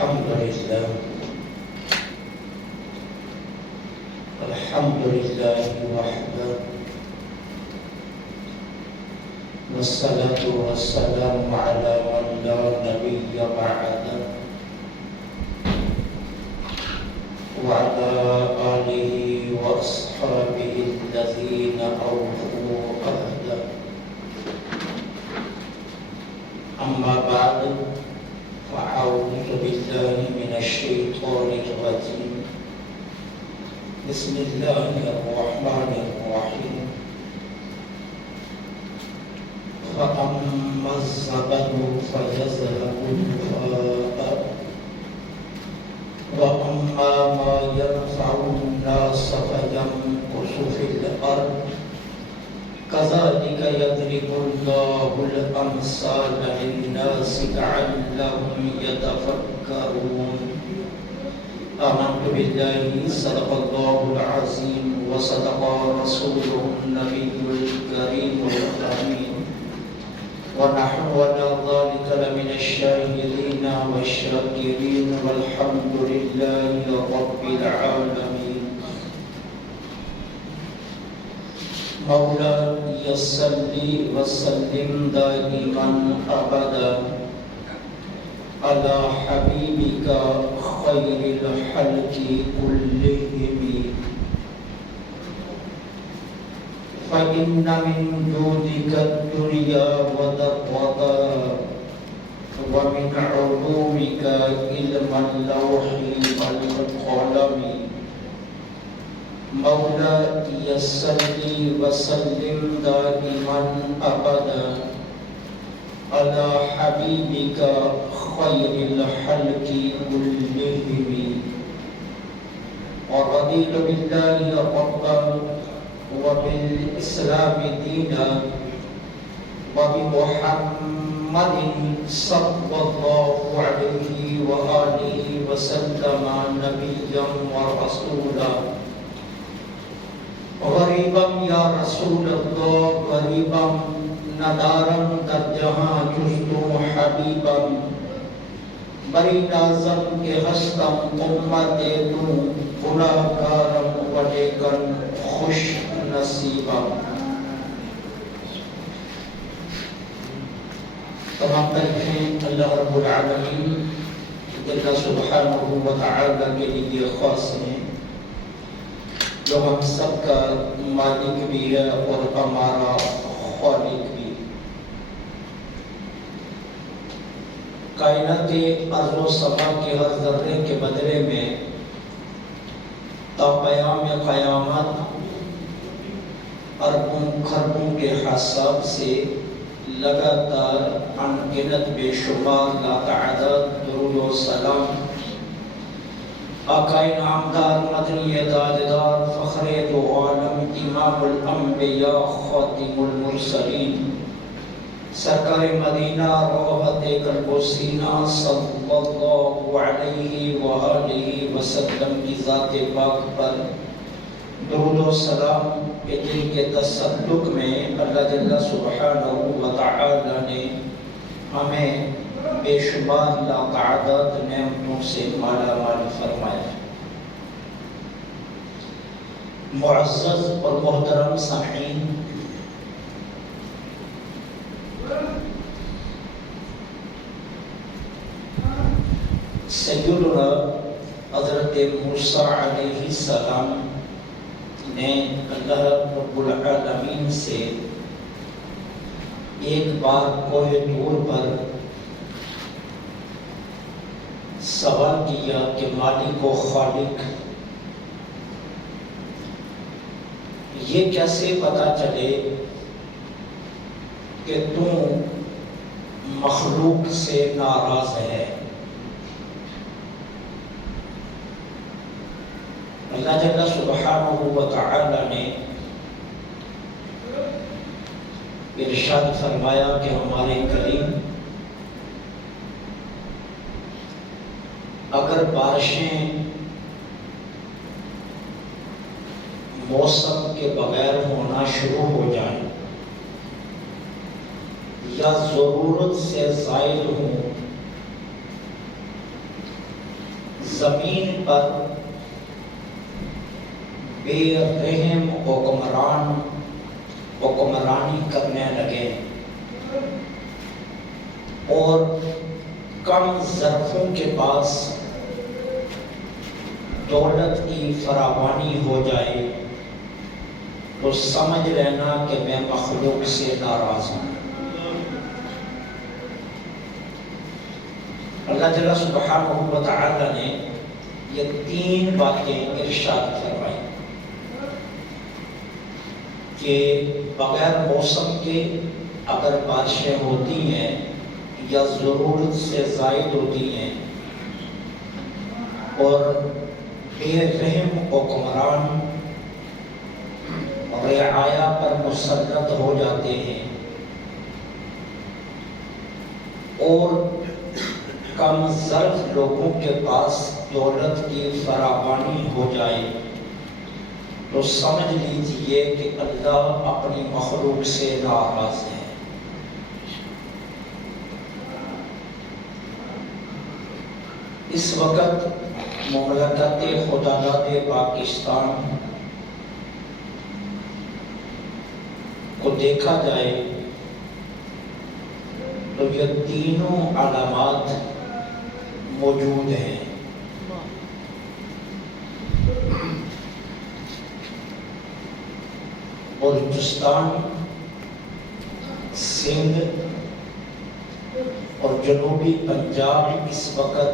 الحمد لله وحده والصلاة والسلام على من لا نبي بعده وعلى آله وأصحابه الذين أوفوا عهده أما بعد فأعوذ بالله من الشيطان الرجيم بسم الله الرحمن الرحيم فأما الزبد فيذهب جفاء وأما ما ينفع الناس فيمكث في الأرض كذلك يضرب الله الأمثال للناس لعلهم يتفكرون آمنت بالله صدق الله العظيم وصدق رسوله النبي الكريم الأمين ونحن على ذلك لمن الشاهدين والشاكرين والحمد لله رب العالمين مولاي صل وسلم دائما أبدا على حبيبك خير الخلق كلهم فإن من جودك الدنيا وذرتها ومن علومك علم اللوح والقلم مولاي صل وسلم دائما أبدا على حبيبك خير الخلق كلهم ورضيت بالله ربا وبالإسلام دينا وبمحمد صلى الله عليه وآله وسلم نبيا ورسولا غریبا یا رسول اللہ غریبا ندارم در جہاں جستو حبیبا بری نازم کے ہستم امت دوں گناہ کارم وڈے کن خوش نصیبا. تمام تعریفیں اللہ رب العالمین اللہ سبحانہ و تعالی کے لیے خاص ہیں جو ہم سب کا مالک بھی ہے اور ہمارا خالق بھی. کائنات ارض و سما کے ہر ذرے کے بدلے میں تا قیام قیامت اربوں خربوں کے حساب سے لگاتار انگنت بے شمار لاتعداد درود و سلام آقائے نامدار مدنی تاجدار فخر دو عالم امام الانبیاء خاتم المرسلین سرکار مدینہ روحت قلب و سینہ صلی اللہ علیہ وآلہ وسلم کی ذات پاک پر درود و سلام کے دل کے تصدق میں اللہ جل سبحانہ و تعالی نے ہمیں بے شمار لاتعداد نعمتوں سے مالا مال فرمایا. معزز اور محترم سامعین، سیدنا حضرت موسیٰ علیہ السلام نے اللہ رب العالمین سے ایک بار کوہ طور پر سوال کیا کہ مالک و خالق یہ کیسے پتا چلے کہ تم مخلوق سے ناراض ہے؟ اللہ جل سبحانہ و تعالی نے ارشاد فرمایا کہ ہمارے کریم اگر بارشیں موسم کے بغیر ہونا شروع ہو جائیں یا ضرورت سے زائد ہوں زمین پر بے رحم حکمرانی کرنے لگے اور کم ظرفوں کے پاس دولت کی فراوانی ہو جائے تو سمجھ لینا کہ میں مخلوق سے ناراض ہوں۔ اللہ جل سبحانہ و تعالی نے یہ 3 باتیں ارشاد فرمائی کہ بغیر موسم کے اگر بارشیں ہوتی ہیں یا ضرورت سے زائد ہوتی ہیں اور بے رحم حکمران رعایا پر مسلط ہو جاتے ہیں اور کم ظرف لوگوں کے پاس دولت کی فراوانی ہو جائے تو سمجھ لیجئے کہ اللہ اپنی مخلوق سے ناراض ہے۔ اس وقت مملکت خداداد پاکستان کو دیکھا جائے تو یہ تینوں علامات موجود ہیں۔ بلوچستان، سندھ اور جنوبی پنجاب اس وقت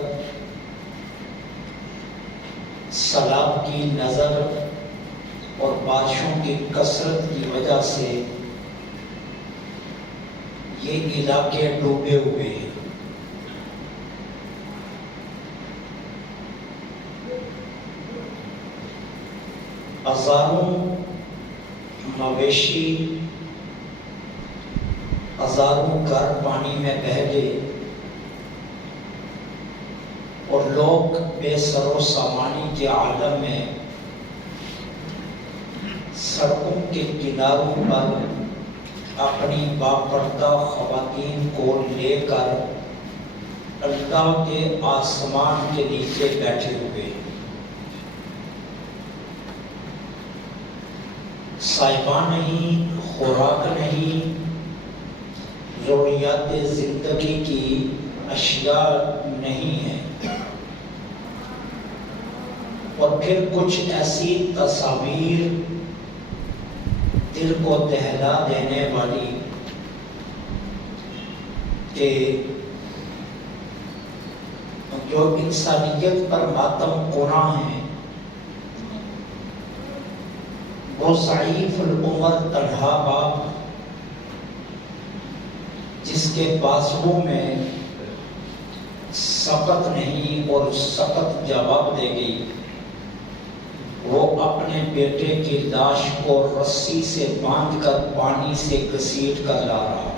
سیلاب کی نظر اور بارشوں کی کثرت کی وجہ سے یہ علاقے ڈوبے ہوئے ہیں۔ ہزاروں مویشی، ہزاروں گھر پانی میں بہہ گئے اور لوگ بے سر و سامانی کے عالم میں سڑکوں کے کناروں پر اپنی باپردہ خواتین کو لے کر اللہ کے آسمان کے نیچے بیٹھے ہوئے، سائبہ نہیں، خوراک نہیں، ضروریات زندگی کی اشیاء نہیں ہیں، اور پھر کچھ ایسی تصاویر دل کو دہلا دینے والی کہ جو انسانیت پر ماتم کونا ہیں، وہ ضعیف العمر تنہا باپ جس کے بازوؤں میں سقط نہیں اور سقط جواب دے گئی، وہ اپنے بیٹے کی لاش کو رسی سے باندھ کر پانی سے گھسیٹ کر لا رہا۔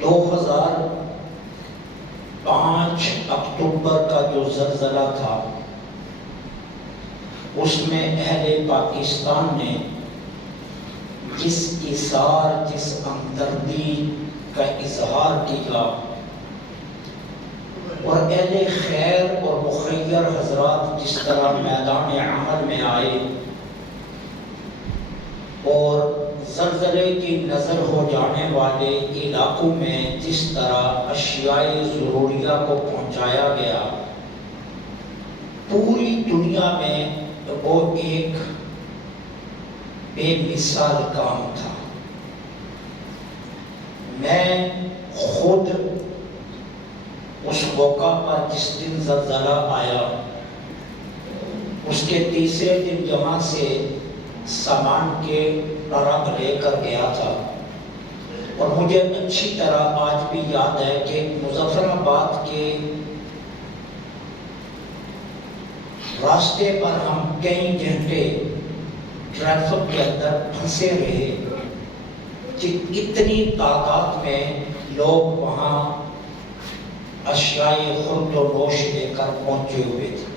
2005 اکتوبر کا جو زلزلہ تھا اس میں اہل پاکستان نے جس ایثار، جس ہمدردی کا اظہار کیا اور اہل خیر اور مخیر حضرات جس طرح میدان عمل میں آئے اور زلزلے کی نظر ہو جانے والے علاقوں میں جس طرح اشیاء ضروریہ کو پہنچایا گیا، پوری دنیا میں وہ ایک بے مثال کام تھا۔ میں خود اس موقع پر جس دن زلزلہ آیا اس کے تیسرے دن جمع سے سامان کے ٹرک لے کر گیا تھا، اور مجھے اچھی طرح آج بھی یاد ہے کہ مظفر آباد کے راستے پر ہم کئی گھنٹے ٹریفک کے اندر پھنسے رہے کہ اتنی تعداد میں لوگ وہاں اشیاء خورد و نوش لے کر پہنچے ہوئے تھے۔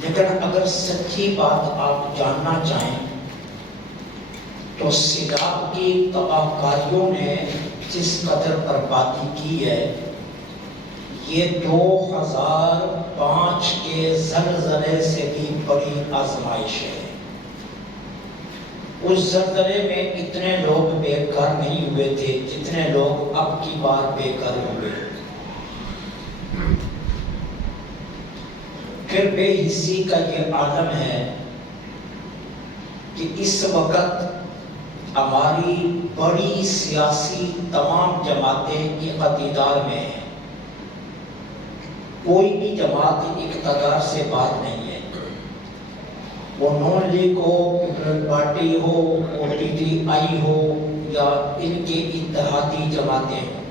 لیکن اگر سچی بات آپ جاننا چاہیں تو سیلاب کی تباہ کاریوں نے جس قدر بربادی کی ہے، یہ 2005 کے زلزلے سے بھی بڑی آزمائش ہے۔ اس زلزلے میں اتنے لوگ بے گھر نہیں ہوئے تھے جتنے لوگ اب کی بار بے گھر ہوئے۔ پھر بے حسی کا یہ عالم ہے کہ اس وقت ہماری بڑی سیاسی تمام جماعتیں اقتدار میں ہیں، کوئی بھی جماعت اقتدار سے باہر نہیں ہے، وہ نون لیگ ہو، پیپلز پارٹی ہو، پی ٹی آئی ہو یا ان کے اتحادی جماعتیں ہوں،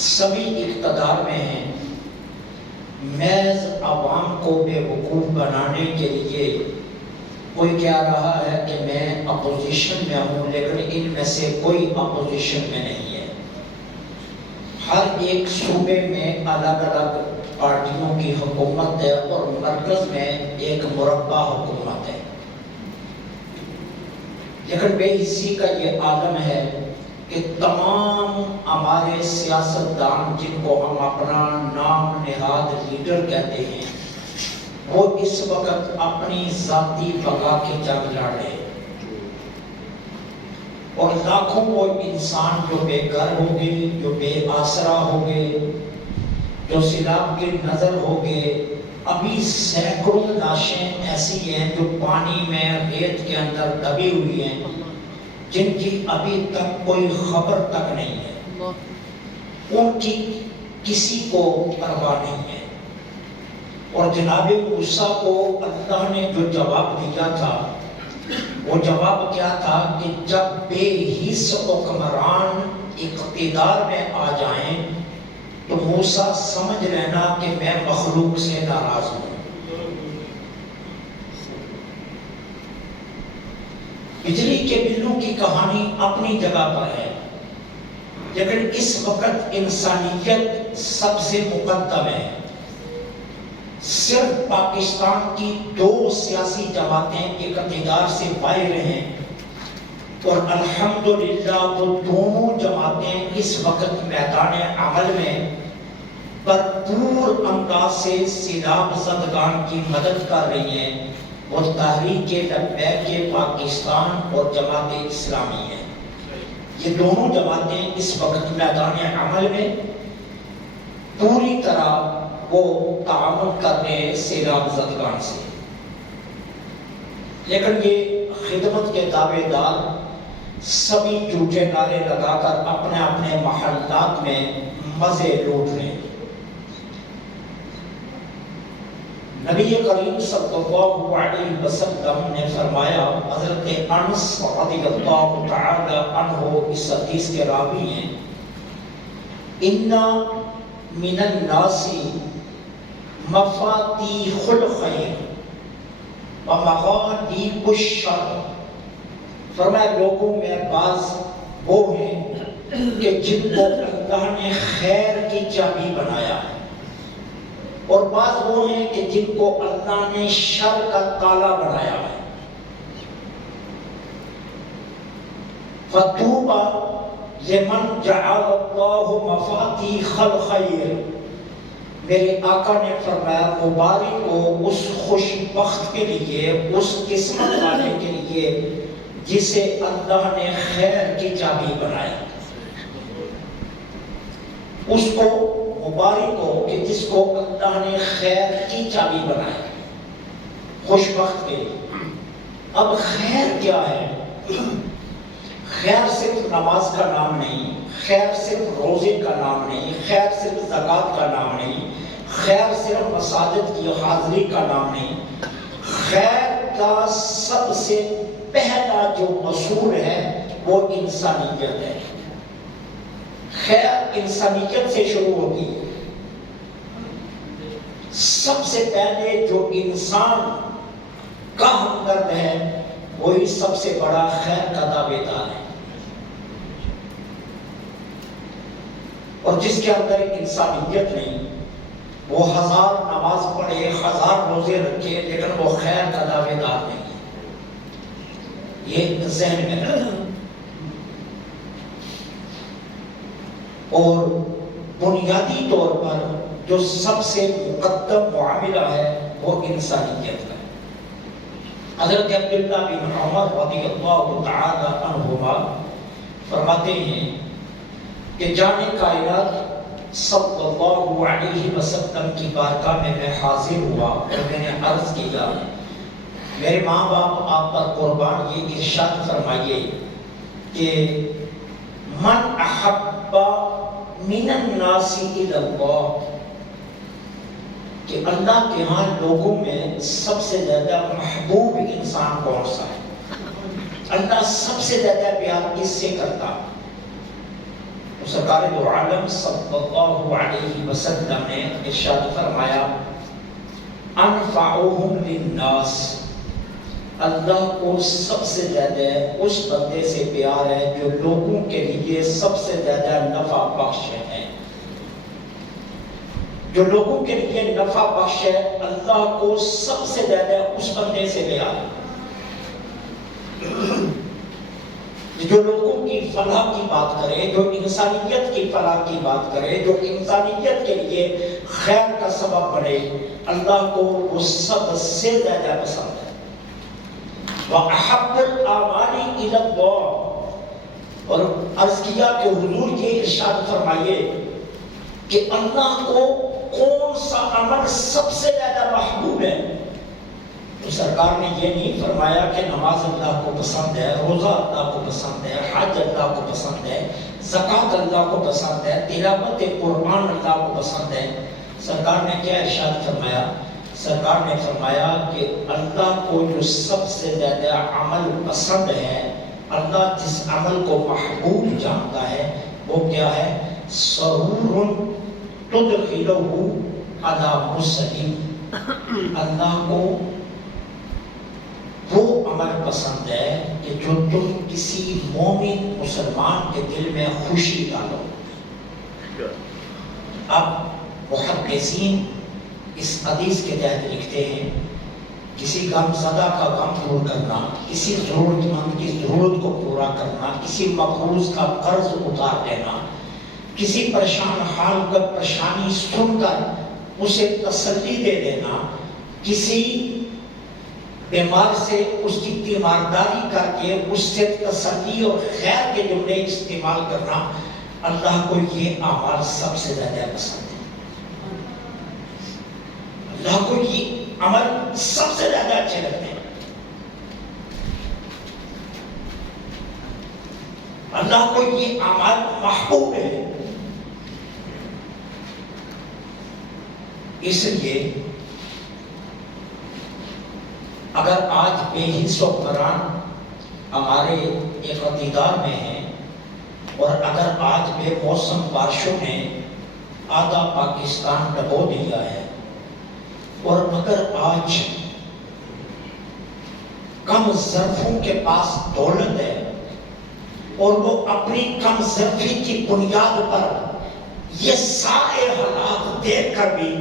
سبھی اقتدار میں ہیں۔ محض عوام کو بے وقوف بنانے کے لیے کوئی کہہ رہا ہے کہ میں اپوزیشن میں ہوں، لیکن ان میں سے کوئی اپوزیشن میں نہیں ہے۔ ہر ایک صوبے میں الگ الگ پارٹیوں کی حکومت ہے اور مرکز میں ایک مربع حکومت ہے، لیکن بے حسی کا یہ عالم ہے کہ تمام ہمارے سیاستدان جن کو ہم اپنا نام نہاد لیڈر کہتے ہیں، وہ اس وقت اپنی ذاتی بقا کی جنگ لڑ رہے ہیں، اور لاکھوں وہ انسان جو بے گھر ہو گئے، جو بے آسرا ہو گئے، جو سیلاب کی نظر ہو گئے، ابھی سینکڑوں لاشیں ایسی ہیں جو پانی میں ریت کے اندر دبی ہوئی ہیں، جن کی ابھی تک کوئی خبر تک نہیں ہے، ان کی کسی کو پرواہ نہیں ہے۔ اور جناب موسیٰ کو اللہ نے جو جواب دیا تھا، وہ جواب کیا تھا کہ جب بے حس حکمران اقتدار میں آ جائیں تو موسیٰ سمجھ لینا کہ میں مخلوق سے ناراض ہوں۔ بجلی کے بلوں کی کہانی اپنی جگہ پر ہے، لیکن اس وقت انسانیت سب سے مقدم ہے۔ صرف پاکستان کی 2 سیاسی جماعتیں اقتدار سے باہر ہیں، اور الحمدللہ وہ دونوں جماعتیں اس وقت میدان عمل میں بھرپور انداز سے سیلاب زدگان کی مدد کر رہی ہیں۔ وہ تحریک لبیک پاکستان اور جماعت اسلامی ہے۔ یہ دونوں جماعتیں اس وقت میدان عمل میں پوری طرح وہ تعاون کر رہے ہیں سیلاب زدگان سے، لیکن یہ خدمت کے دعوے دار سبھی جھوٹے نعرے لگا کر اپنے اپنے محلات میں مزے لوٹ رہے ہیں۔ نبی کریم صلی اللہ علیہ وسلم نے فرمایا، حضرت انس رضی اللہ تعالی عنہ اس حدیث کے راوی ہیں، ان من الناس مفاتیح الخیر ومغالق الشر، فرمایا لوگوں میں بعض وہ ہیں کہ جن کو اللہ نے خیر کی چابی بنایا ہے، اور بعض وہ ہیں کہ جن کو اللہ نے شر کا تالا بنایا ہے۔ فَطُوبَى لِمَنْ جَعَلَ اللَّهُ مَفَاتِيحَ الْخَيْرِ، میرے آقا نے فرمایا مبارک ہو اس خوش بخت کے لیے، اس قسمت والے کے لیے جسے اللہ نے خیر کی چابی بنایا۔ اس کو مبارک ہو کہ جس کو اللہ نے خیر کی چابی بنایا، خوش بخت کے لیے۔ اب خیر کیا ہے؟ خیر صرف نماز کا نام نہیں، خیر صرف روزے کا نام نہیں، خیر صرف زکوٰۃ کا نام نہیں، خیر صرف مساجد کی حاضری کا نام نہیں۔ خیر کا سب سے پہلا جو اصول ہے وہ انسانیت ہے۔ خیر انسانیت سے شروع ہوتی ہے۔ سب سے پہلے جو انسان کا ہمدرد ہے وہی سب سے بڑا خیر کا دعوے دار ہے، اور جس کے اندر انسانیت نہیں، وہ 1000 نماز پڑھے، 1000 روزے رکھے، لیکن وہ خیر کا دعوے دار نہیں ہے۔ یہ ذہن میں رکھنا۔ اور بنیادی طور پر جو سب سے مقدم معاملہ ہے وہ انسانیت کا ہے۔ حضرت عبداللہ بن عمر رضی اللہ تعالی عنہما فرماتے ہیں کہ جان کائنات صلی اللہ علیہ وسلم کی بارگاہ میں حاضر ہوا اور میں نے عرض کیا میرے ماں باپ آپ پر قربان، یہ ارشاد فرمائیے کہ من احب من الناس الی اللہ، کہ اللہ کے ہاں لوگوں میں سب سے زیادہ محبوب انسان کون سا ہے، اللہ سب سے زیادہ پیار کس سے کرتا؟ تو سرکار دو عالم صلی اللہ علیہ وسلم نے ارشاد فرمایا انفعهم للناس، اللہ کو سب سے زیادہ اس بندے سے پیار ہے جو لوگوں کے لیے سب سے زیادہ نفع بخش ہے، جو لوگوں کے لیے نفع بخش ہے، اللہ کو سب سے زیادہ اس بندے سے پیار ہے جو لوگوں کی فلاح کی بات کرے، جو انسانیت کی فلاح کی بات کرے، جو انسانیت کے لیے خیر کا سبب بنے، اللہ کو وہ سب سے زیادہ پسند ہے۔ وَأَحَبُّ الْأَعْمَالِ إِلَى اللَّهِ، اور عرض کیا کہ حضور یہ ارشاد فرمائیے کہ اللہ کو کون سا عمل سب سے زیادہ محبوب ہے؟ تو سرکار نے یہ نہیں فرمایا کہ نماز اللہ کو پسند ہے، روزہ اللہ کو پسند ہے، حج اللہ کو پسند ہے، زکوٰۃ اللہ کو پسند ہے، تلاوت قرآن اللہ کو پسند ہے۔ سرکار نے کیا ارشاد فرمایا؟ سرکار نے فرمایا کہ اللہ کو جو سب سے زیادہ عمل پسند ہے، اللہ جس عمل کو محبوب جانتا ہے وہ کیا ہے؟ سرور تدخلہ علی مسلم، اللہ کو وہ عمل پسند ہے کہ جو تم کسی مومن مسلمان کے دل میں خوشی ڈالو۔ اب محدثین اس حدیث کے تحت لکھتے ہیں کسی غم زدہ کا غم دور کرنا، کسی ضرورت مند کی ضرورت کو پورا کرنا، کسی مقروض کا قرض اتار دینا، کسی پریشان حال کا پریشانی سن کر اسے تسلی دے دینا، کسی بیمار سے اس کی تیمارداری کر کے اس سے تسلی اور خیر کے جملے استعمال کرنا، اللہ کو یہ اعمال سب سے زیادہ پسند ہے۔ اللہ کو یہ عمل سب سے زیادہ اچھے لگتے ہیں۔ اللہ کو یہ اعمال محبوب ہے۔ اس لیے اگر آج بے حس و قرآن ہمارے اقتدار میں ہیں اور اگر آج بے موسم بارشوں نے آدھا پاکستان ڈبو دیا ہے، اور اگر آج کم ظرفوں کے پاس دولت ہے اور وہ اپنی کم ظرفی کی بنیاد پر یہ سارے حالات دیکھ کر بھی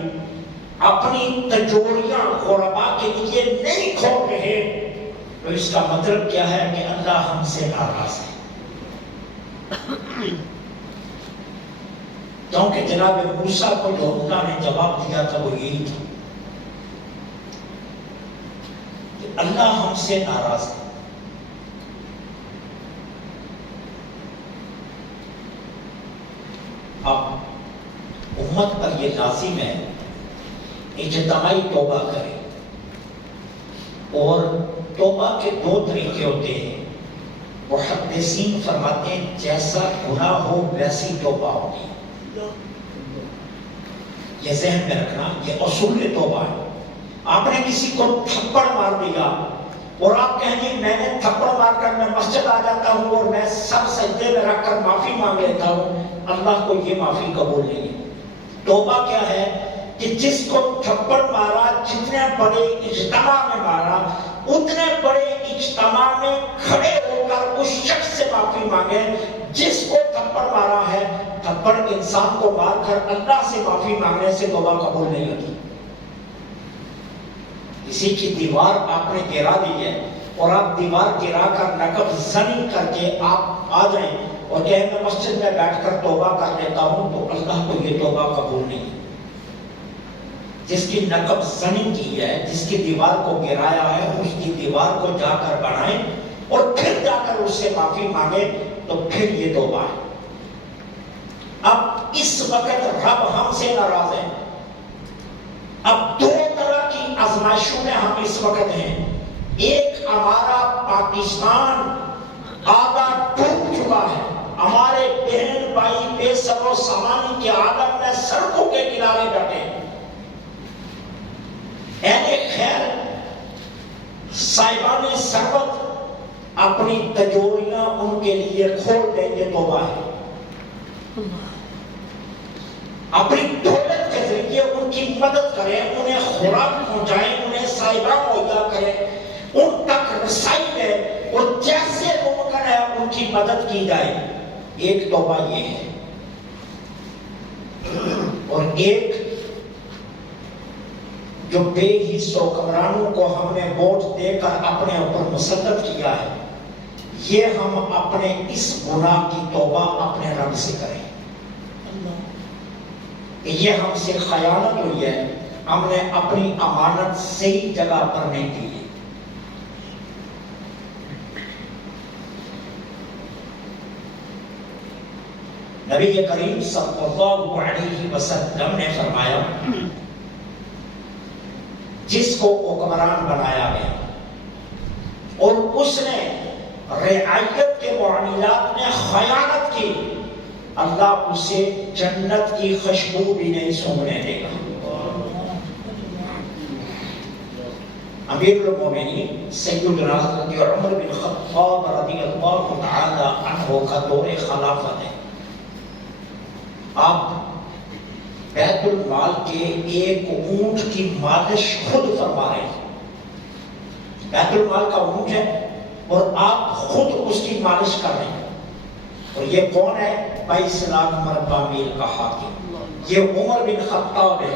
اپنی تجوریاں غربا کے لیے نہیں کھول رہے، تو اس کا مطلب کیا ہے کہ اللہ ہم سے ناراض ہے۔ کیونکہ جناب موسیٰ کو جو اللہ نے جواب دیا تھا وہ یہی تھا کہ اللہ ہم سے ناراض ہے۔ اب امت پر یہ لازم ہے اجتماعی توبہ کرے، اور توبہ کے دو طریقے ہوتے ہیں۔ محدثین فرماتے ہیں جیسا گناہ ہو ویسی توبہ ہوگی۔ یہ ذہن میں رکھنا، یہ اصول توبہ ہے۔ آپ نے کسی کو تھپڑ مار دیا اور آپ کہیں گے میں نے تھپڑ مار کر میں مسجد آ جاتا ہوں اور میں سب سجدے میں رکھ کر معافی مانگ لیتا ہوں، اللہ کو یہ معافی قبول نہیں ہے۔ توبہ کیا ہے کہ جس کو تھپڑ مارا، جتنے بڑے اجتماع میں مارا، اتنے بڑے اجتماع میں کھڑے ہو کر اس شخص سے معافی مانگے جس کو تھپڑ مارا ہے۔ تھپڑ انسان کو مار کر اللہ سے معافی مانگنے سے توبہ قبول نہیں ہوتی۔ کسی کی دیوار آپ نے گرا دی ہے اور آپ دیوار گرا کر نقب زنی کر کے آپ آ جائیں اور کہیں میں مسجد میں بیٹھ کر توبہ کر لیتا ہوں، تو اللہ کو یہ توبہ قبول نہیں۔ جس کی نقب زنی کی ہے، جس کی دیوار کو گرایا ہے، اس کی دیوار کو جا کر بنائیں اور پھر جا کر اس سے معافی مانگے، تو پھر یہ توبہ ہے۔ اب اس وقت رب ہم سے ناراض ہے۔ اب دو طرح کی آزمائشوں میں ہم اس وقت ہیں۔ ایک ہمارا پاکستان آدھا ڈوب چکا ہے، ہمارے بہن بھائی بے سر و سامانی کے عالم میں سڑکوں کے کنارے بیٹھے ہیں۔ اہل خیر صاحبان ثروت اپنی تجوریاں ان کے لیے کھول دیں گے، توبہ ہے۔ اپنی دولت کے ذریعے ان کی مدد کریں، انہیں خوراک پہنچائیں، انہیں صاحبہ مہیا کریں، ان تک رسائی دیں، اور جیسے ممکن ہے ان کی مدد کی جائے۔ ایک توبہ یہ ہے، اور ایک جو بے حس و حکمرانوں کو ہم نے ووٹ دے کر اپنے اوپر مسلط کیا ہے، یہ ہم اپنے اس گناہ کی توبہ اپنے رب سے کریں۔ یہ ہم سے خیانت ہوئی ہے، ہم نے اپنی امانت صحیح جگہ پر نہیں دی ہے۔ نبی کریم صلی اللہ علیہ وسلم نے فرمایا، جس کو حکمران بنایا گیا اور اس نے رعیت کے معاملات میں خیانت کی، اللہ اسے جنت کی خوشبو بھی نہیں سونگنے دے گا۔ امیر المومنین سیدنا حضرت عمر بن خطاب رضی اللہ تعالی عنہ کا دور خلافت ہے۔ آپ بیت المال کے ایک اونٹ کی مالش خود فرما رہے ہیں۔ بیت المال کا اونٹ ہے اور آپ خود اس کی مالش کر رہے ہیں، اور یہ کون ہے؟ 22 لاکھ مربع میل کا حاکم، یہ عمر بن خطاب ہے،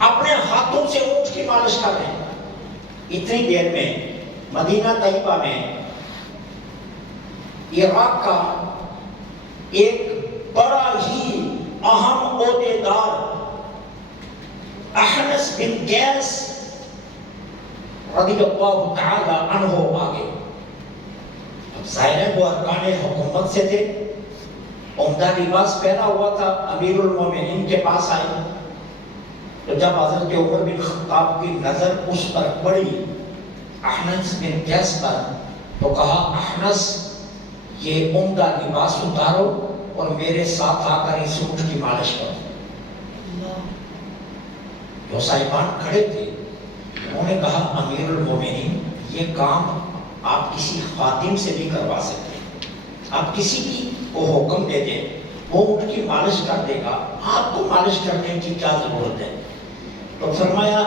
اپنے ہاتھوں سے اونٹ کی مالش کر رہے ہیں۔ اتنی دیر میں مدینہ طیبہ میں عراق کا ایک بڑا ہی اہم عہدیدار احنس بن قیس رضی اللہ تعالی عنہ آگے۔ اب ظاہر ہے وہ ارکان حکومت سے تھے، عمدہ لباس پہنا ہوا تھا، امیر المومنین کے پاس آئے، تو جب حضرت عمر بن خطاب کی نظر اس پر پڑی، احنس بن قیس پر، تو کہا، احنس یہ عمدہ لباس اتارو اور میرے ساتھ آ کر اس اونٹ کی مالش کرو۔ جو صاحبان کھڑے تھے انہوں نے کہا، امیر المومنین یہ کام آپ کسی خادم سے بھی کروا سکتے ہیں، آپ کسی کی کو حکم دے دیں، وہ اونٹ کی مالش کر دے گا، آپ کو مالش کرنے کی کیا ضرورت ہے؟ تو فرمایا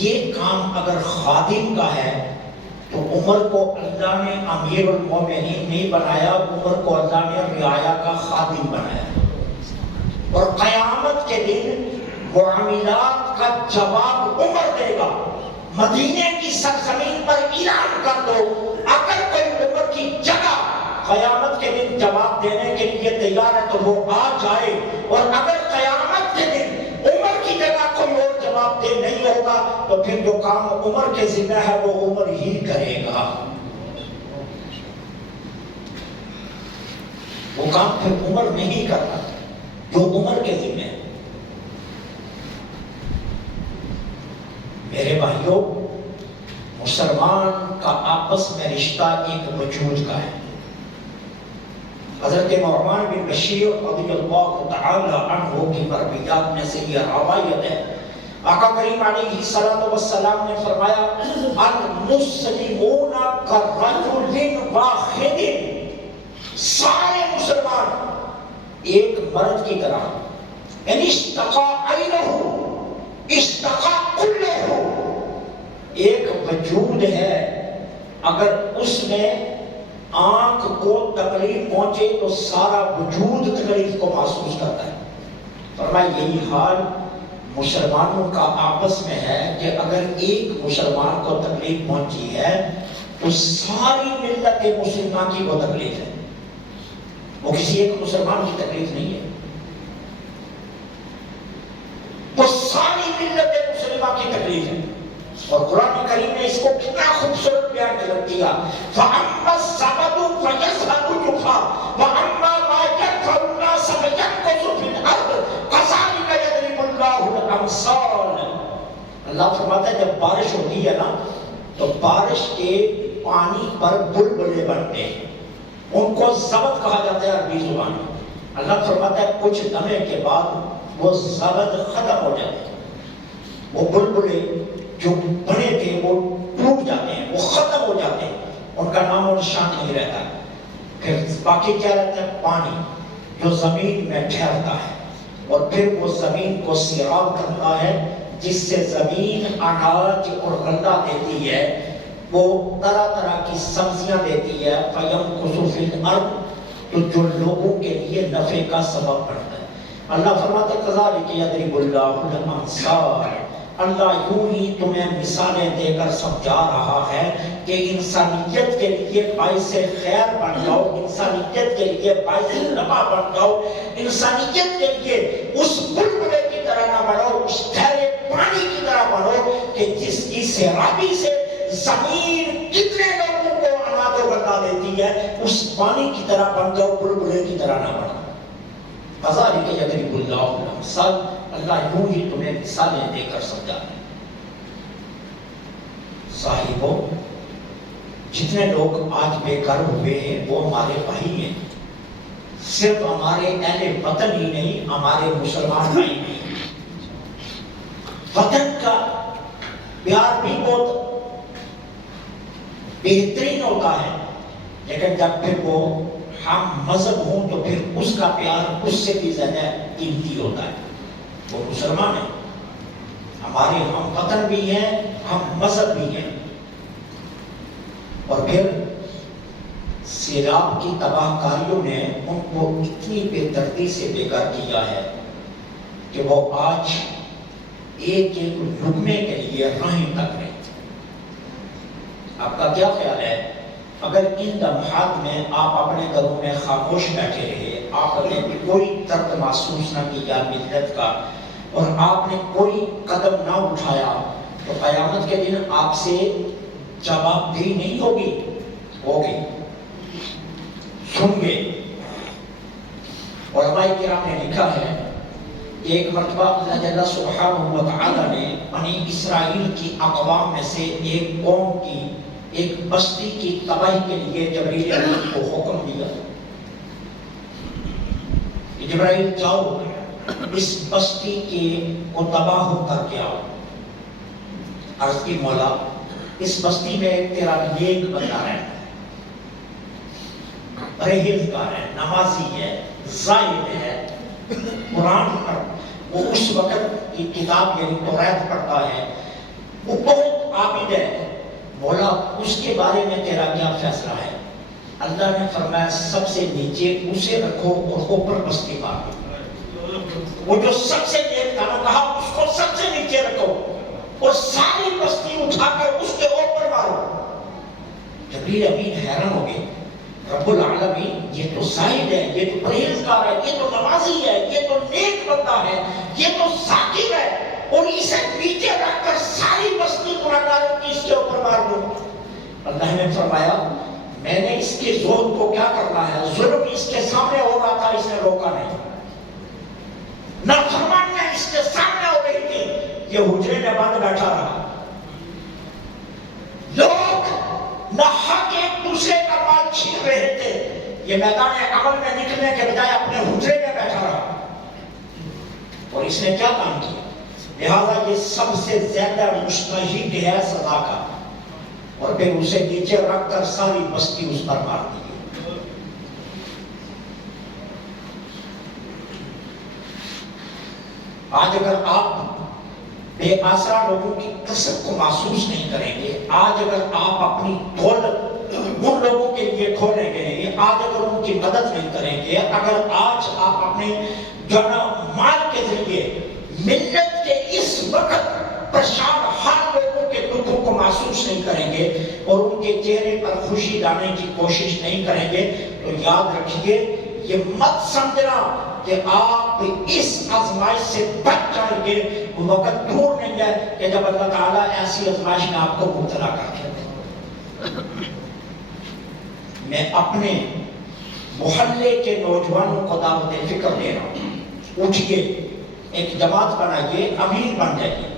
یہ کام اگر خادم کا ہے تو عمر کو اللہ نے امیر المومنین نہیں بنایا، عمر کو اللہ نے رعایا کا خادم بنایا، اور قیامت کے دن معاملات کا جواب عمر دے گا۔ مدینے کی سرزمین پر اعلان کر دو، اگر کوئی عمر کی جگہ قیامت کے دن جواب دینے کے لیے تیار ہے تو وہ آ جائے، اور اگر قیامت کے دن عمر کی جگہ کوئی اور جواب دے نہیں ہوگا تو پھر جو کام عمر کے ذمہ ہے وہ عمر ہی کرے گا، وہ کام پھر عمر نہیں کرتا جو عمر کے ذمہ ہے۔ میرے بھائیوں، مسلمان کا آپس میں رشتہ ایک وجود کا ہے۔ حضرت نعمان بن بشیر رضی اللہ تعالی عنہ کی مرویات میں سے یہ روایت ہے، آقا کریم علیہ السلام نے فرمایا، المسلمون کررجل واحد، سارے مسلمان ایک مرد کی طرح، ان اشتقا عینہ اشتقا کلہ، ایک وجود ہے، اگر اس میں آنکھ کو تکلیف پہنچے تو سارا وجود تکلیف کو محسوس کرتا ہے۔ فرمایا یہی حال مسلمانوں کا آپس میں ہے کہ اگر ایک مسلمان کو تکلیف پہنچی ہے تو ساری ملت مسلمان کی وہ تکلیف ہے، وہ کسی ایک مسلمان کی تکلیف نہیں ہے، وہ ساری ملت مسلمان کی تکلیف ہے۔ اور قرآن کریم نے اس کو کتنا خوبصورت بیان کیا، فَأَمَّا الزَّبَدُ فَيَذْهَبُ جُفَاءً وَأَمَّا مَا يَنفَعُ النَّاسَ فَيَمْكُثُ فِي الْأَرْضِ كَذَلِكَ يَضْرِبُ اللَّهُ الْأَمْثَالَ۔ اللہ فرماتا ہے جب بارش ہوتی ہے نا تو بارش کے پانی پر بلبلے بنتے ہیں، ان کو زبد کہا جاتا ہے عربی زبان میں۔ اللہ فرماتا ہے کچھ دمے کے بعد وہ زبد ختم ہو جاتے ہیں، وہ بلبلے جو بنے تھے وہ ٹوٹ جاتے ہیں، وہ ختم ہو جاتے ہیں، ان کا نام و نشان نہیں رہتا۔ پھر باقی کیا رہتا ہے؟ پانی جو زمین میں ٹھہرتا ہے، اور پھر وہ زمین کو سیراب کرتا ہے، جس سے زمین اناج اور غلہ دیتی ہے، وہ طرح طرح کی سبزیاں دیتی ہے، فَيَمْكُثُ فِي الْأَرْضِ، تو جو لوگوں کے لیے نفع کا سبب بنتا ہے۔ اللہ فرماتا ہے كَذَلِكَ يَضْرِبُ اللَّهُ الْأَمْثَالَ، اللہ یوں ہی تمہیں مثالیں دے کر سمجھا رہا ہے کہ انسانیت کے لیے باعث خیر بن جاؤ، انسانیت کے لیے باعث نفع بن جاؤ، انسانیت کے لیے اس بلبلے کی طرح نہ بنو، اس ٹھہرے پانی کی طرح بنو کہ جس کی سیرابی سے زمین کتنے لوگوں کو اناج و غلہ دیتی ہے، اس پانی کی طرح بن جاؤ، بلبلے کی طرح نہ بنو۔ كَذَلِكَ يَضْرِبُ اللَّهُ الْأَمْثَالَ، اللہ یوں ہی تمہیں مثالیں دے کر سمجھا ہے۔ صاحبوں، جتنے لوگ آج بے گھر ہوئے ہیں وہ ہمارے بھائی ہیں، صرف ہمارے اہل وطن ہی نہیں، ہمارے مسلمان بھائی بھی۔ وطن کا پیار بھی بہت بہترین ہوتا ہے، لیکن جب پھر وہ ہم مذہب ہوں تو پھر اس کا پیار اس سے بھی زیادہ قیمتی ہوتا ہے۔ وہ مسلمان ہیں، ہمارے ہم وطن بھی ہیں، ہم مذہب بھی ہیں، اور پھر سیلاب کی تباہ کاریوں نے ان کو اتنی بے دردی سے بے گھر کیا ہے کہ وہ آج ایک ایک لقمے کے لیے راہیں تک رہے۔ آپ کا کیا خیال ہے اگر ان لمحات میں آپ اپنے گھروں میں خاموش بیٹھے رہے، آپ نے کوئی درد محسوس نہ کیا ملت کا، اور آپ نے کوئی قدم نہ اٹھایا، تو قیامت کے دن آپ سے جواب دہی نہیں ہوگی، سن گے۔ علماء کرام نے لکھا ہے کہ ایک مرتبہ اللہ جل سبحانہ و تعالی نے بنی اسرائیل کی اقوام میں سے ایک قوم کی، ایک بستی کی تباہی کے لیے جبرائیل امین کو حکم دیا کہ جبرائیل جاؤ اس بستی کو تباہ کر کے آؤ۔ عرض کی مولا اس بستی میں تیرا نیک بندہ ہے، پرہیزگار ہے، نمازی ہے، زاہد ہے، قرآن پر وہ اس وقت کی کتاب یعنی توریت پڑھتا ہے، وہ بہت عابد ہے، مولا اس کے بارے میں تیرا کیا فیصلہ ہے؟ اللہ نے فرمایا سب سے نیچے اسے رکھو اور اوپر بستی مارو۔ وہ جو سب سے نیک تھا، کہا اس کو سب سے نیچے رکھو اور ساری بستی اٹھا کر اس کے اوپر مارو۔ جبرائیل امین حیران ہو گئے، رب العالمین یہ تو زاہد ہے، یہ تو پرہیزگار ہے، یہ تو نمازی ہے، یہ تو نیک بندہ ہے، یہ تو ذاکر ہے، اور اسے نیچے رکھ کر ساری بستی گناہگاروں کی اس کے اوپر مار دو۔ اللہ نے فرمایا میں نے اس کے زہد کو کیا کرنا ہے، ظلم اس کے سامنے ہو رہا تھا، اس نے روکا نہیں، نافرمانیاں اس کے سامنے ہو رہی تھی، یہ حجرے میں بند بیٹھا رہا۔ لوگ ناحق ایک دوسرے کا مال چھین رہے تھے، یہ میدان عمل میں نکلنے کے بجائے اپنے حجرے میں بیٹھا رہا، اور اس نے کیا کام کیا؟ لہذا یہ سب سے زیادہ مستحق ہے سزا کا، اور پھر اسے نیچے رکھ کر ساری بستی اس پر مار دی۔ آج اگر آپ بے آسرا لوگوں کی کثرت کو محسوس نہیں کریں گے، آج اگر آپ اپنی دولت ان لوگوں کے لیے کھولیں گے نہیں، آج اگر ان کی مدد نہیں کریں گے، اگر آج آپ اپنے مال کے ذریعے ملت کے وقت پریشان حال لوگوں کے دکھوں کو محسوس نہیں کریں گے اور ان کے چہرے پر خوشی لانے کی کوشش نہیں کریں گے تو یاد رکھیے، یہ مت سمجھنا کہ آپ اس آزمائش سے بچ جائیں گے۔ وہ وقت دور نہیں ہے کہ جب اللہ تعالیٰ ایسی آزمائش میں آپ کو مبتلا کر دے۔ میں اپنے محلے کے نوجوانوں کو دعوت فکر دے رہا ہوں، اٹھیے، ایک جماعت بنائیے، امیر بن جائیے،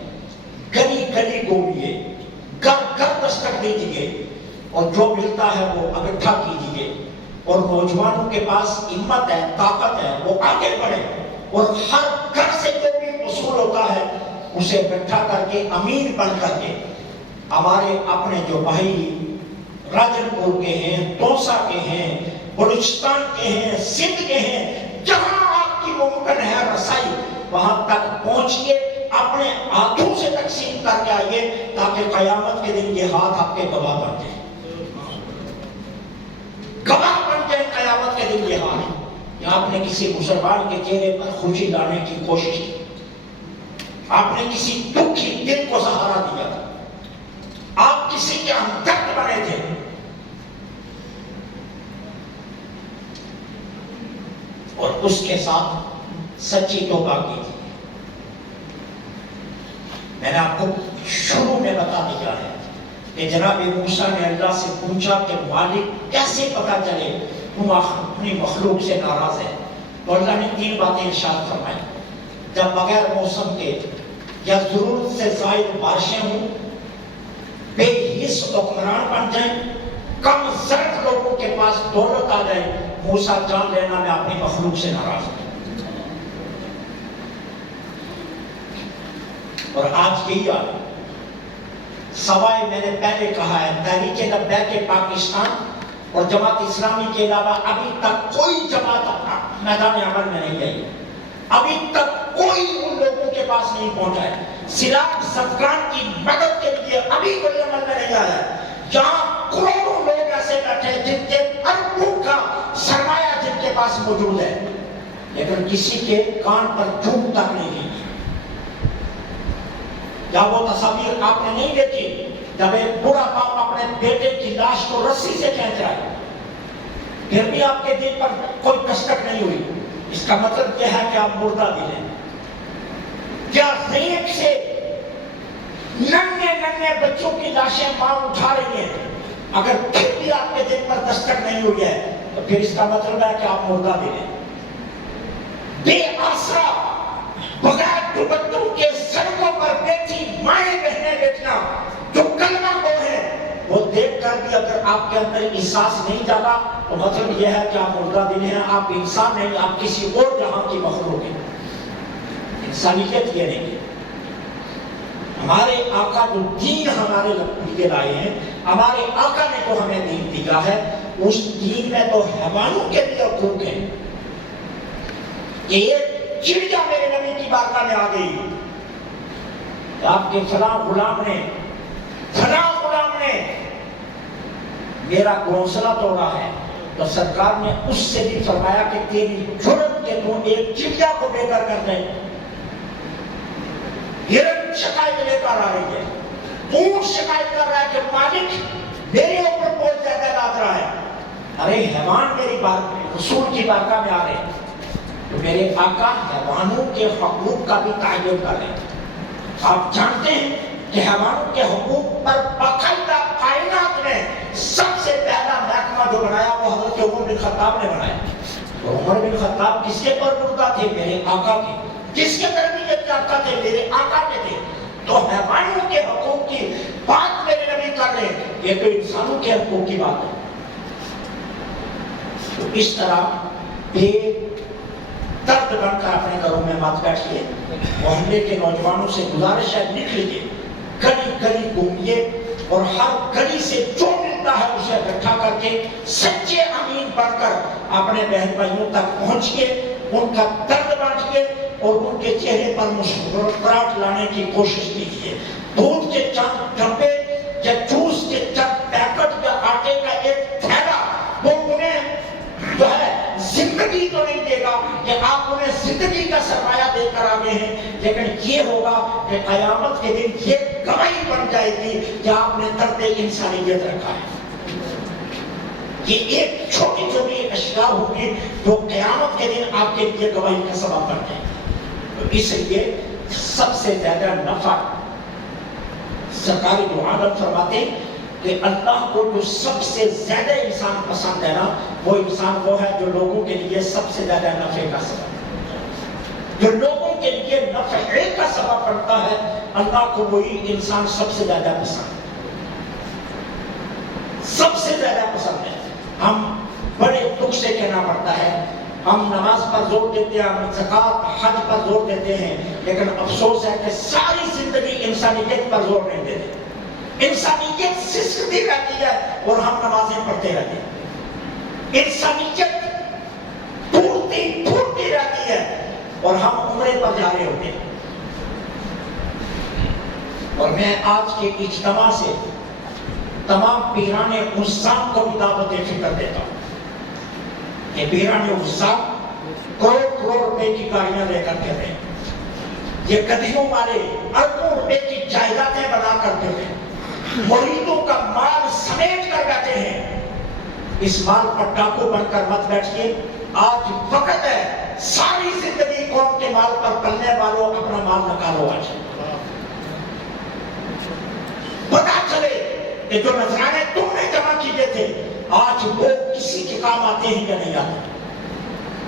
گلی گلی گھومیے، گھر گھر دستک دیجیے اور جو ملتا ہے وہ اکٹھا کیجیے، اور نوجوانوں کے پاس ہمت ہے، طاقت ہے، وہ آگے بڑھے اور ہر گھر سے جو بھی وصول ہوتا ہے اسے اکٹھا کر کے امیر بن کر کے ہمارے اپنے جو بھائی راجن پور کے ہیں، توسا کے ہیں، بلوچستان کے ہیں، سندھ کے ہیں، جہاں آپ کی ممکن ہے رسائی وہاں تک پہنچیے، اپنے ہاتھوں سے تقسیم کر کے آئیے تاکہ قیامت کے دن یہ ہاتھ آپ کے گواہ بن جائے، گواہ بن جائے قیامت کے دن یہ ہاتھ کہ آپ نے کسی مسلمان کے چہرے پر خوشی لانے کی کوشش کی، آپ نے کسی دکھی دل کو سہارا دیا تھا، آپ کسی کے ہمدرد بنے تھے۔ اور اس کے ساتھ سچی توبہ کی تھی۔ میں نے آپ کو شروع میں بتا دیا ہے کہ جناب موسیٰ نے اللہ سے پوچھا کہ مالک کیسے پتا چلے تم اپنی مخلوق سے ناراض ہے، تو اللہ نے 3 باتیں ارشاد فرمائی، جب بغیر موسم کے یا ضرورت سے زائد بارشیں ہوں، بے حس حکمران بن جائیں، کم ضرورت لوگوں کے پاس دولت آ جائے، موسیٰ جان لینا میں اپنی مخلوق سے ناراض ہوں۔ اور آج یہی حال ہے، سوائے میں نے پہلے کہا ہے تحریک لبیک پاکستان اور جماعت اسلامی کے علاوہ ابھی تک کوئی جماعت میدان عمل میں نہیں گئی، ابھی تک کوئی ان لوگوں کے پاس نہیں پہنچا ہے، سیلاب زدگان کی مدد کے لیے ابھی کوئی عمل میں نہیں آیا ہے، جہاں کروڑوں لوگ ایسے بیٹھے جن کے اربوں کا سرمایہ جن کے پاس موجود ہے، لیکن کسی کے کان پر چوب تک نہیں دی۔ یا وہ تصاویر آپ نے نہیں دیکھی جب ایک بڑا باپ اپنے بیٹے کی لاش کو رسی سے کھینچ رہا ہے، پھر بھی آپ کے دل پر کوئی دستک نہیں ہوئی، اس کا مطلب یہ ہے کہ آپ مردہ دل ہیں۔ کیا ریت سے ننھے ننھے بچوں کی لاشیں ماں اٹھا رہی ہیں، اگر پھر بھی آپ کے دل پر دستک نہیں ہوئی ہے تو پھر اس کا مطلب ہے کہ آپ مردہ دل ہیں۔ بے آسرا بغیر دوپٹوں کے سڑکوں پر بیٹھی مائیں بہنیں بیٹھنا جو کلمہ گو ہیں، وہ دیکھ کر بھی اگر آپ کے اندر احساس نہیں جاتا تو مطلب یہ ہے کہ آپ مردہ دل ہیں، آپ انسان نہیں، آپ کسی اور جہاں کی مخلوق ہیں۔ انسانیت یہ نہیں ہے۔ ہمارے آقا جو دین ہمارے لیے لائے ہیں، ہمارے آقا نے جو ہمیں دین دیا ہے، اس دین میں تو حیوانوں کے بھی حقوق ہیں۔ ایک چڑیا میرے نبی کی بارگاہ میں آ گئی، آپ کے فلاں غلام نے میرا گھونسلہ توڑا ہے، تو سرکار نے اس سے بھی فرمایا کہ تیری جرم کے تو ایک چڑیا کو بے گھر کر دے۔ ہرن شکایت لے کر آ رہی ہے، اونٹ شکایت کر رہا ہے کہ مالک میرے اوپر بہت زیادہ لاد رہا ہے۔ ارے حیوان میری رسول کی بارگاہ میں آ رہے ہیں، تو میرے آقا حیوانوں کے حقوق کا بھی تعین کر رہے ہیں۔ آپ جانتے ہیں کہ حیوانوں کے حقوق پر باقاعدہ کائنات میں سب سے پہلا محکمہ جو بنایا وہ حضرت عمر بن خطاب نے بنایا۔ تو عمر بن خطاب کس کے پر مردہ تھے؟ میرے آقا کے۔ کس کے تربیت یافتہ تھے؟ میرے آقا کے تھے۔ تو حیوانوں کے حقوق کی بات میرے نبی کر رہے ہیں، یہ تو انسانوں کے حقوق کی بات ہے۔ تو اس طرح بے درد بن کر اپنے گھروں میں مت بیٹھیے، محلے کے نوجوانوں سے گزارش ہے نکلیے، گلی گلی گھومیے اور ہر گلی سے جو ملتا ہے اسے اکٹھا کر کے سچے امین بن کر اپنے بہن بھائیوں تک پہنچیے، ان کا درد بانٹیے اور ان کے چہرے پر مسکراہٹ لانے کی کوشش کیجیے۔ دودھ کے چند ڈبے یا جوس کے چند پیکٹ یا آٹے کا ایک تھیلا وہ انہیں جو ہے زندگی تو نہیں دے گا کہ آپ انہیں زندگی کا سرمایہ دے کر آگے ہیں، لیکن یہ ہوگا کہ قیامت کے دن یہ گواہی بن جائے گی کہ آپ نے درد انسانیت رکھا ہے. یہ ایک چھوٹی چھوٹی اشیاء ہوگی جو قیامت کے دن آپ کے لیے گواہی کا سبب بن جائے. تو اس لیے سب سے زیادہ نفع سرکار دو عالم فرماتے کہ اللہ کو جو سب سے زیادہ انسان پسند ہے نا، وہ انسان وہ ہے جو لوگوں کے لیے سب سے زیادہ نفع کا سبب، جو لوگوں کے لیے نفع کا سبب بنتا ہے. اللہ کو وہی انسان سب سے زیادہ پسند ہے، سب سے زیادہ پسند ہے. ہم بڑے دکھ سے کہنا پڑتا ہے، ہم نماز پر زور دیتے ہیں، ہم زکوٰۃ حج پر زور دیتے ہیں، لیکن افسوس ہے کہ ساری زندگی انسانیت پر زور نہیں دیتے. انسانیت سسکتی رہتی ہے اور ہم نمازیں پڑھتے رہتے ہیں. انسانیت پھولتی رہتی ہے اور ہم عمرے پر جا رہے ہوتے ہیں. اور میں آج کے اجتماع سے تمام پیران عظام کو بھی دعوت فکر دیتا ہوں کہ پیران عظام کروڑ روپے کی گاڑیاں لے کر کے رہے ہیں، یہ گدھیوں والے اربوں روپے کی جائیدادیں بنا کر کے رہے ہیں، مریدوں کا مال سمیٹ کر بیٹھے ہیں. اس مال پر ڈاکو بن کر مت بیٹھیے. آج وقت ہے ساری زندگی قوم کے مال پر پلنے والوں اپنا مال نکالو. آج پتا چلے کہ جو نذرانے تم نے جمع کیے تھے آج وہ کسی کے کام آتے ہیں یا نہیں آتے.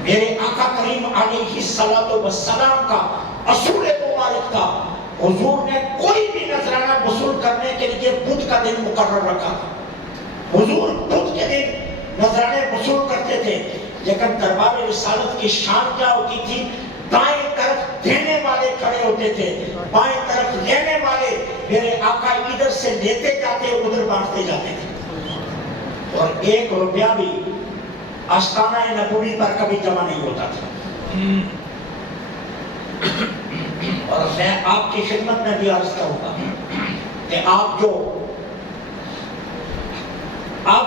میرے آقا کریم علیہ الصلوۃ والسلام کا اصول مبارک تھا، حضور نے کوئی بھی نذرانہ وصول کرنے کے لیے بدھ کا دن مقرر رکھا تھا. حضور بدھ کے دن نذرانے وصول کرتے تھے، لیکن دربار رسالت کی شان کیا ہوتی تھی؟ دائیں طرف دینے والے کھڑے ہوتے تھے، بائیں طرف لینے والے. میرے آقا ادھر سے لیتے جاتے ادھر بانٹتے جاتے تھے، اور 1 روپیہ بھی آستانہ نبوی پر کبھی جمع نہیں ہوتا تھا. اور میں آپ کی خدمت میں بھی عرض کروں گا کہ آپ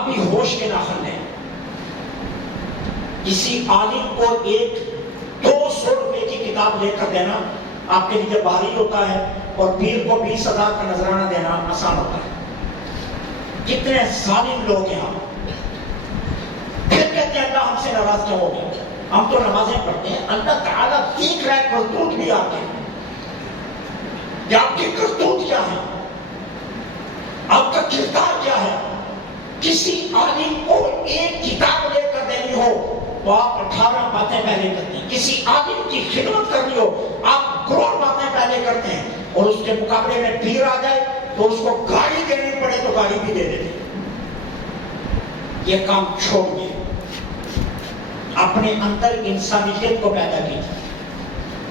بھی ہوش کے ناخن لیں. کسی عالم کو 200 روپے کی کتاب لے کر دینا آپ کے لیے بھاری ہوتا ہے، اور پیر کو 20,000 کا نذرانہ دینا آسان ہوتا ہے. کتنے ظالم لوگ ہیں آپ. پھر کہتے ہیں اللہ ہم سے ناراض کیوں ہو گیا؟ ہم تو نمازیں پڑھتے ہیں. اللہ تعالیٰ دیکھ رہا ہے کرتوت بھی آپ کے، کہ آپ کی کرتوت کیا ہے، آپ کا کردار کیا ہے. کسی عالم کو 1 کتاب لے کر دینی ہو تو آپ 18 باتیں پہلے کرتے ہیں. کسی عالم کی خدمت کرنی ہو آپ کروڑ باتیں پہلے کرتے ہیں، اور اس کے مقابلے میں پیر آ جائے تو اس کو گاڑی دینی پڑے تو گاڑی بھی دے دیتے. یہ کام چھوڑیے، اپنے اندر انسانیت کو پیدا کیجیے،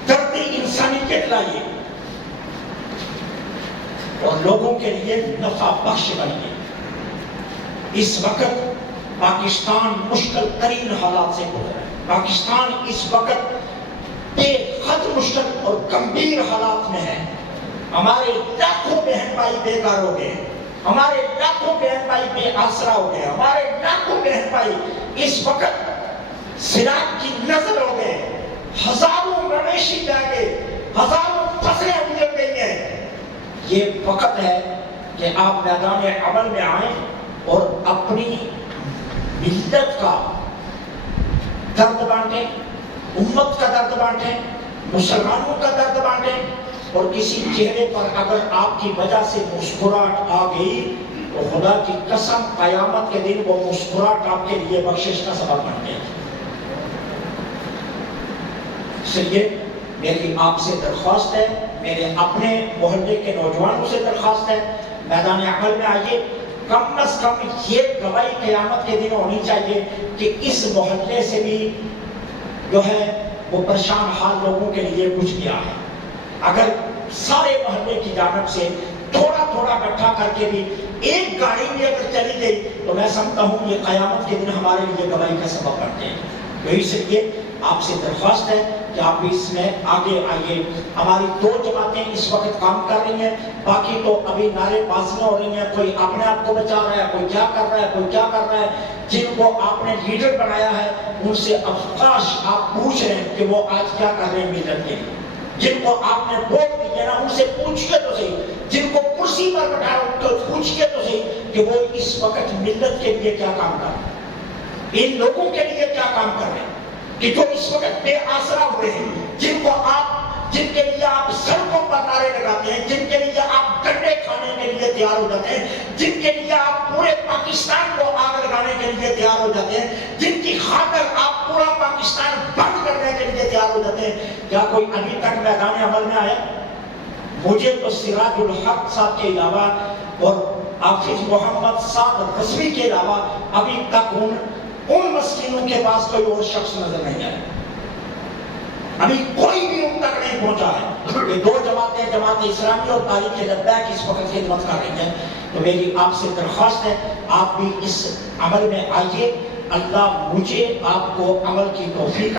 درد انسانیت لائیے اور لوگوں کے لیے نفع بخش بنیے. اس وقت پاکستان مشکل ترین حالات سے گزر رہا ہے. پاکستان اس وقت بے حد مشکل اور گمبھیر حالات میں ہے. ہمارے لاکھوں بہن بھائی بیکار ہو گئے، ہمارے لاکھوں بہن بھائی بے آسرا ہو گئے، ہمارے لاکھوں بہن بھائی اس وقت سراغ کی نظر ہو گئے. ہزاروں مویشی جا گئے، ہزاروں فصلیں اجڑ گئی ہیں. یہ وقت ہے کہ آپ میدان عمل میں آئیں اور اپنی ملت کا درد بانٹیں، امت کا درد بانٹیں، مسلمانوں کا درد بانٹیں. اور کسی چہرے پر اگر آپ کی وجہ سے مسکراہٹ آ گئی تو خدا کی قسم قیامت کے دن وہ مسکراہٹ آپ کے لیے بخشش کا سبب بن جائے. اس لیے میری آپ سے درخواست ہے، میرے اپنے محلے کے نوجوانوں سے درخواست ہے، میدان عمل میں آئیے. کم از کم یہ گواہی قیامت کے دن ہونی چاہیے کہ اس محلے سے بھی جو ہے وہ پریشان حال لوگوں کے لیے کچھ کیا ہے. اگر سارے محلے کی جانب سے تھوڑا تھوڑا اکٹھا کر کے بھی ایک گاڑی بھی اگر چلی گئی تو میں سمجھتا ہوں یہ قیامت کے دن ہمارے لیے گواہی کا سبب بنتے ہیں. تو اس لیے آپ سے درخواست ہے کہ آپ بھی اس میں آگے آئیے. ہماری 2 جماعتیں اس وقت کام کر رہی ہیں، باقی تو ابھی نعرے بازیاں ہو رہی ہیں. کوئی اپنے آپ کو بچا رہا ہے، کوئی کیا کر رہا ہے، کوئی کیا کر رہا ہے. جن کو آپ نے لیڈر بنایا ہے ان سے افکاش آپ پوچھ رہے ہیں کہ وہ آج کیا کر رہے ہیں ملت کے لیے. جن کو آپ نے ووٹ دیے نا ان سے پوچھئے تو صحیح، جن کو کرسی پر بٹھایا ان کو پوچھئے تو صحیح کہ وہ اس وقت ملت کے لیے کیا کام کر رہے ہیں، ان لوگوں کے لیے کیا کام کر رہے ہیں کہ جو اس وقت بے آسرا ہوئے ہیں، جن کے لیے آپ سڑکوں پر نعرے لگاتے ہیں، جن کے لیے آپ ڈنڈے کھانے کے لیے تیار ہو جاتے ہیں، جن کے لیے آپ پورے پاکستان کو آگ لگانے کے لیے تیار ہو جاتے ہیں، جن کی خاطر آپ پورا پاکستان بند کرنے کے لیے تیار ہو جاتے ہیں، کیا کوئی ابھی تک میدان عمل میں آیا؟ مجھے تو سراج الحق صاحب کے علاوہ اور حافظ محمد صاحب رضوی کے علاوہ ابھی تک ان مسکینوں کے پاس کوئی اور شخص نظر نہیں آیا، ابھی کوئی بھی ان تک نہیں پہنچا ہے۔ یہ دو جماعتیں، جماعت اسلامی اور تاریخ لبیک اس وقت خدمت کر رہی ہیں، تو میری آپ سے درخواست ہے آپ بھی اس عمل میں آئیے، اللہ مجھے آپ کو عمل کی توفیق